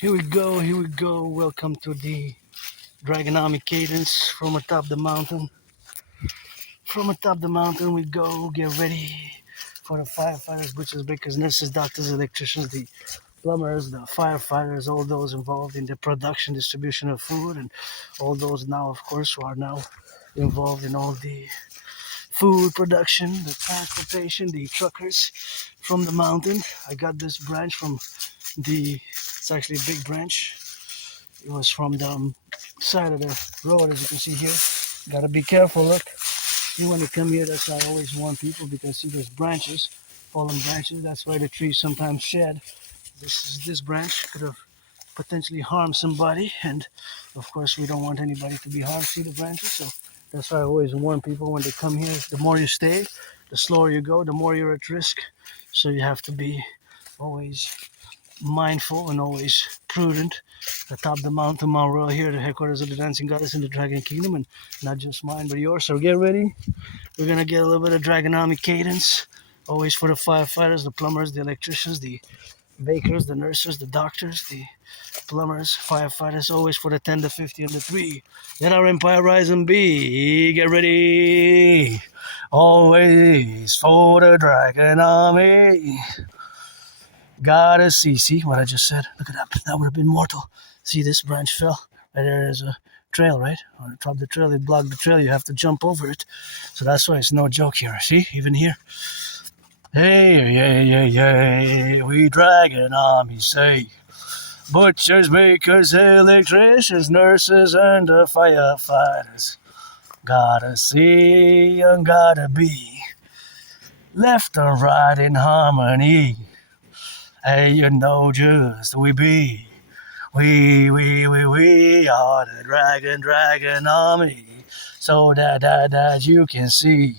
Here we go, here we go. Welcome to the Draconis Cadence from atop the mountain. From atop the mountain we go, get ready for the firefighters, butchers, bakers, nurses, doctors, electricians, the plumbers, the firefighters, all those involved in the production, distribution of food, and all those now, of course, who are now involved in all the food production, the transportation, the truckers from the mountain. I got this branch from it's actually a big branch. It was from the side of the road, as you can see here. Gotta be careful, look. You want to come here, that's why I always warn people, because see there's branches, fallen branches, that's why the trees sometimes shed. This branch could have potentially harmed somebody, and of course we don't want anybody to be harmed. See the branches? So that's why I always warn people when they come here, the more you stay, the slower you go, the more you're at risk. So you have to be always mindful and always prudent. Atop the mountain, Mount Royal here, the headquarters of the dancing goddess in the Dragon Kingdom, and not just mine but yours. So get ready. We're gonna get a little bit of Draconis Cadence, always for the firefighters, the plumbers, the electricians, the bakers, the nurses, the doctors, the plumbers, firefighters, always for the 10, the 50, and the 3. Let our empire rise and be. Get ready. Always for the Dragon Army. Gotta see what I just said. Look at that. That would have been mortal. See, this branch fell. Right there is a trail, right? On the top of the trail, it blocked the trail. You have to jump over it. So that's why it's no joke here. See, even here. Hey, we Dragon Army say. Butchers, bakers, electricians, nurses, and the firefighters. Gotta see and gotta be. Left and right in harmony. Hey, you know just we be. We are the Dragon Army. So that you can see.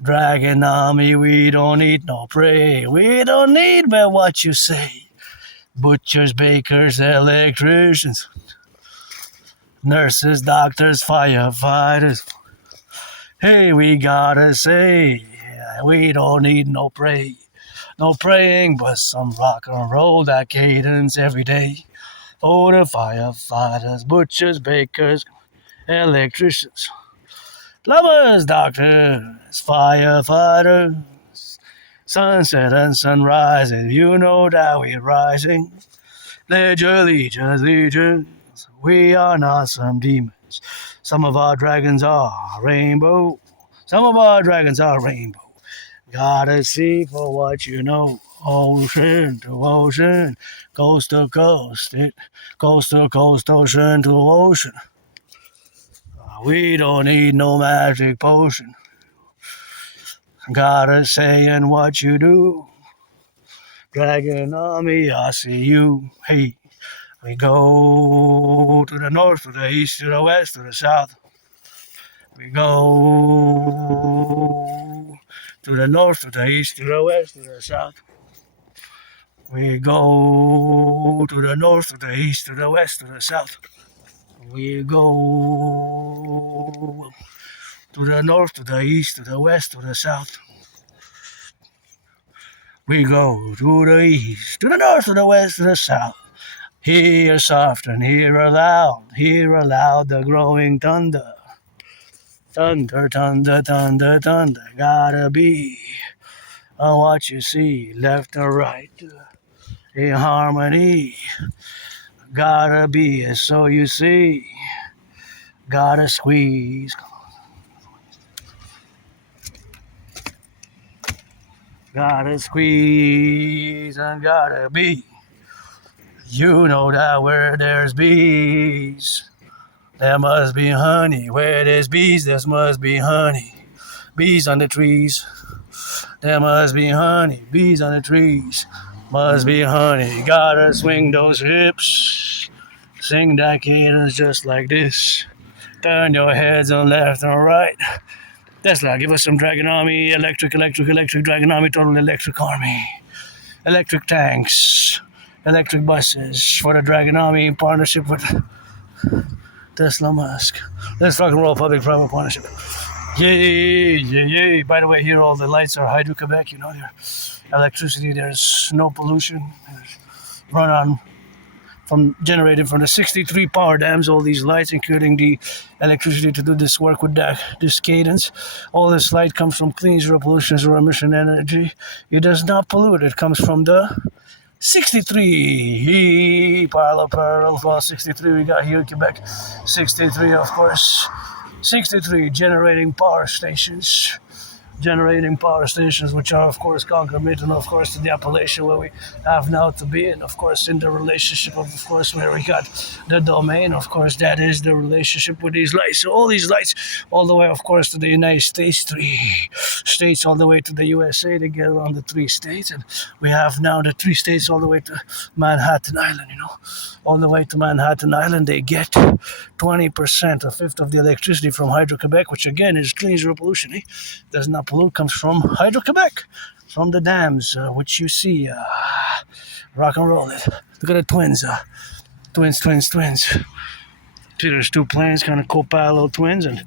Dragon Army, we don't need no prey. We don't need but what you say. Butchers, bakers, electricians, nurses, doctors, firefighters. Hey, we gotta say, we don't need no prey. No praying, but some rock and roll, that cadence every day. Oh, the firefighters, butchers, bakers, electricians, plumbers, doctors, firefighters, sunset and sunrise, and you know that we're rising. Legions, we are not some demons. Some of our dragons are rainbow. Some of our dragons are rainbow. Gotta see for what you know. Ocean to ocean, coast to coast, coast to coast, ocean to ocean. We don't need no magic potion. Gotta say and what you do. Dragon Army, I see you. Hey, we go to the north, to the east, to the west, to the south. We go to the north, to the east, to the west, to the south. We go to the north, to the east, to the west, to the south. We go to the north, to the east, to the west, to the south. We go to the east, to the north, to the west, to the south. Hear soft and hear aloud the growing thunder. Thunder, thunder, thunder, thunder, gotta be on what you see, left or right, in harmony. Gotta be, and so you see, gotta squeeze. Gotta squeeze and gotta be. You know that where there's bees, there must be honey. Where there's bees, there must be honey. Bees on the trees, there must be honey. Bees on the trees, must be honey. Gotta swing those hips, sing that cadence just like this. Turn your heads on left and right. Tesla, give us some Dragon Army, electric Dragon Army, total electric army. Electric tanks, electric buses for the Dragon Army in partnership with Tesla Musk. Let's rock and roll public-private partnership. Yay. By the way, here all the lights are Hydro-Quebec, you know, there's electricity, there's no pollution, there's run on from generated from the 63 power dams, all these lights, including the electricity to do this work with this cadence. All this light comes from clean, zero pollution, zero emission energy. It does not pollute. It comes from the 63 parallel well, 63 we got here in Quebec. 63, of course. 63 generating power stations, which are of course concomitant, of course, to the appellation where we have now to be, and of course in the relationship of course where we got the domain, of course that is the relationship with these lights. So all these lights, all the way of course to the United States, 3 states, all the way to the USA, they get around the 3 states, and we have now the 3 states all the way to Manhattan Island. All the way to Manhattan Island, they get 20%, a fifth of the electricity from Hydro-Quebec, which again is clean, zero pollution. Does not pollute, comes from Hydro-Quebec, from the dams, which you see. Rock and roll it. Look at the twins. Twins. See, there's 2 planes, kind of co-parallel twins, and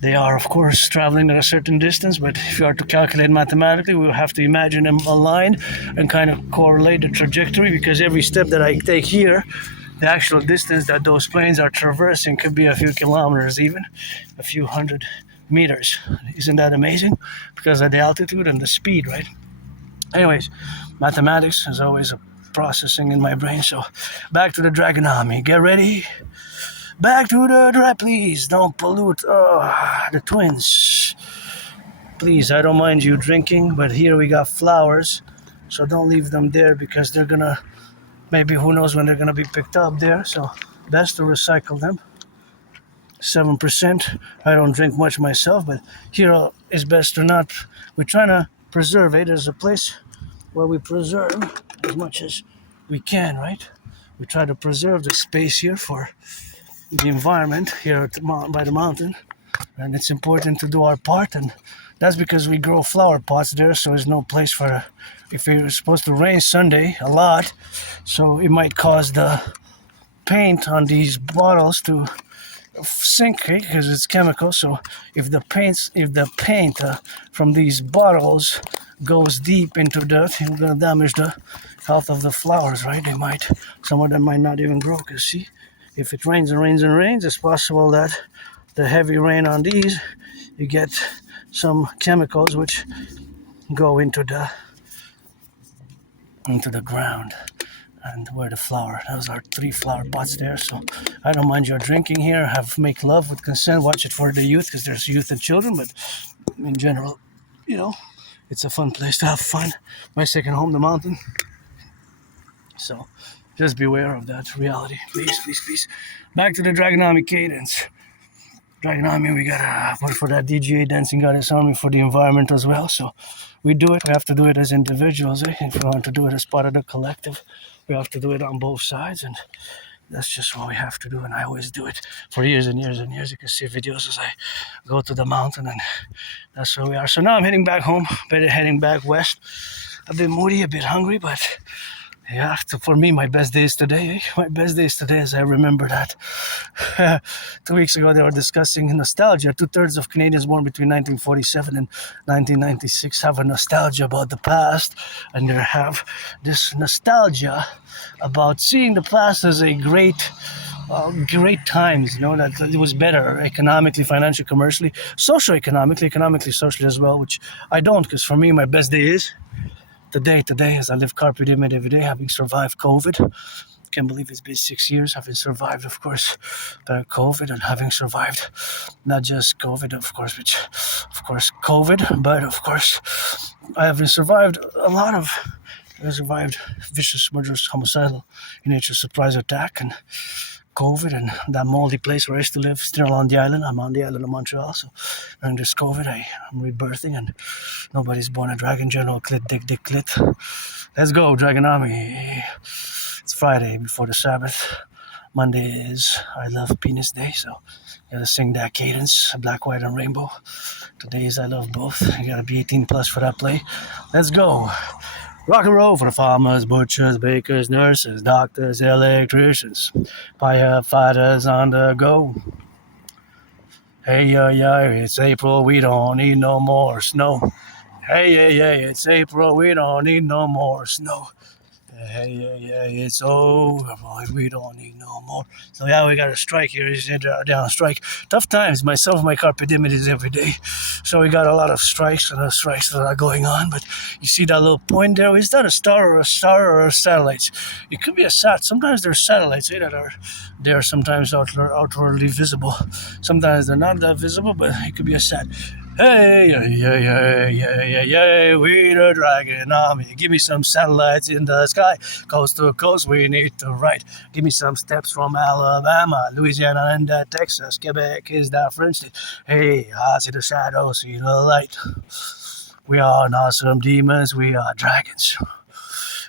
they are, of course, traveling at a certain distance, but if you are to calculate mathematically, we will have to imagine them aligned and kind of correlate the trajectory, because every step that I take here, the actual distance that those planes are traversing could be a few kilometers, even a few hundred meters. Isn't that amazing? Because of the altitude and the speed, right? Anyways, mathematics is always a processing in my brain. So back to the Draconis. Get ready. Back to the please don't pollute the twins. Please, I don't mind you drinking, but here we got flowers, so don't leave them there, because they're gonna, maybe who knows when they're gonna be picked up there, so best to recycle them. 7%. I don't drink much myself, but here is best to not. We're trying to preserve it. There's a place where we preserve as much as we can, right? We try to preserve the space here for the environment here by the mountain, and it's important to do our part, and that's because we grow flower pots there, so there's no place for, if it's supposed to rain Sunday a lot, so it might cause the paint on these bottles to sink, because it's chemical. So if the paint from these bottles goes deep into dirt, it's gonna damage the health of the flowers, right? Some of them might not even grow, because see, if it rains, it's possible that the heavy rain on these, you get some chemicals which go into the ground. And where the flower, those are 3 flower pots there. So I don't mind your drinking here. Make love with consent. Watch it for the youth, because there's youth and children. But in general, it's a fun place to have fun. My second home, the mountain. So just beware of that reality, please. Back to the Draconis cadence. Draconis, we gotta put for that DGA dancing goddess army for the environment as well. So we do it. We have to do it as individuals. If we want to do it as part of the collective, we have to do it on both sides, and that's just what we have to do. And I always do it for years and years and years. You can see videos as I go to the mountain, and that's where we are. So now I'm heading back home, heading back west. A bit moody, a bit hungry, but yeah, for me, my best day is today. My best day is today, as I remember that 2 weeks ago they were discussing nostalgia. 2/3 of Canadians born between 1947 and 1996 have a nostalgia about the past, and they have this nostalgia about seeing the past as a great times, that it was better economically, financially, commercially, economically, socially as well, which I don't, because for me, my best day is today, as I live carpe diem every day, having survived COVID. Can't believe it's been 6 years having survived, of course, COVID, and having survived not just COVID, of course, COVID, but of course, I have survived vicious, murderous, homicidal in nature surprise attack, and COVID, and that moldy place where I used to live, still on the island. I'm on the island of Montreal, so during this COVID, I'm rebirthing, and nobody's born a dragon. General Clit, Dick Clit. Let's go, Draconis. It's Friday before the Sabbath. Monday is I Love Penis Day, so you gotta sing that cadence, black, white, and rainbow. Today is I Love Both. You gotta be 18 plus for that play. Let's go. Rock and roll for the farmers, butchers, bakers, nurses, doctors, electricians, firefighters on the go. Hey, yeah, it's April, we don't need no more snow. Hey, yeah, it's April, we don't need no more snow. Hey, it's over, boy. We don't need no more. So yeah, we got a strike here. He's down a strike. Tough times. Myself and my carpe diem it is every day. So we got a lot of strikes that are going on. But you see that little point there? Is that a star or a satellite? It could be a sat. Sometimes there's satellites that are there. Sometimes outwardly visible. Sometimes they're not that visible, but it could be a sat. Hey, we the Dragon Army. Give me some satellites in the sky. Coast to coast, we need to ride. Give me some steps from Alabama, Louisiana, and Texas. Quebec is that French state. Hey, I see the shadow, see the light. We are not some demons, we are dragons.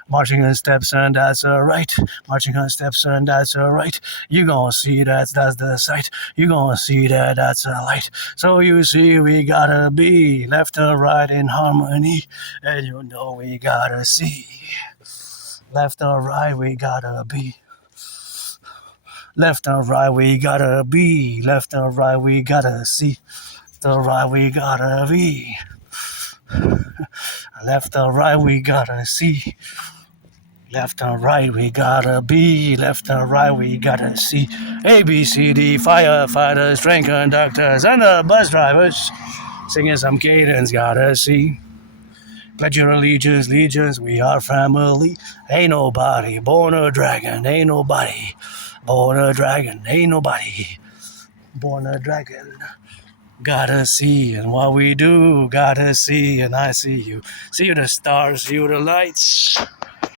Marching on steps and that's right. Marching on steps and that's right. You gonna see that's the sight. You gonna see that's a light. So you see we gotta be left and right in harmony. And you know we gotta see. Left and right we gotta be. Left and right we gotta be. Left and right we gotta see. Left and right we gotta be. Left and right we gotta see. Left and right we gotta be, left and right we gotta see. A, B, C, D, firefighters, train conductors, and the bus drivers. Singing some cadence, gotta see. Pledge your allegiance, legions, we are family. Ain't nobody born a dragon, ain't nobody born a dragon, ain't nobody born a dragon. Gotta see, and what we do, gotta see, and I see you. See you the stars, see you the lights.